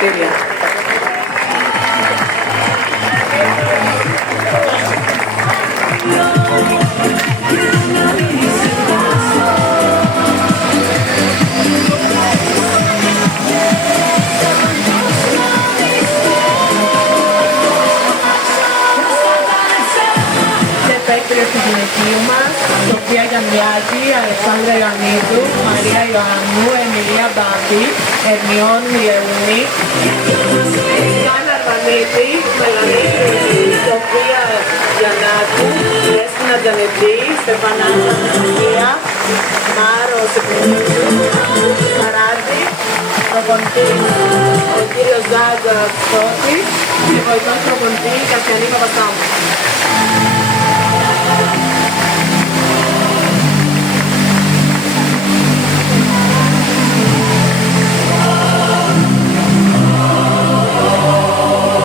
Συγχαρητήρια. Παίκτριες του γυναικείου μας, Σοφία Γιαννιάδη, Αλεξάνδρα Ιωαννίδου, Μαρία Ιωάννου, Εμιλία Μπάμπη, Ερμιών Μιλεούνη, Γιάννα Αρβανίδη, Μελανή Σοφία Γιαννάκου, Δέσποινα Τζανετή, Στεφανάνα Σοφία, Μάρο Σεπινίδου, Καράτη, προπονητής ο κύριος Ζάζα Στόχης και βοηθός προπονητή Κασιανή Παπαστάμου.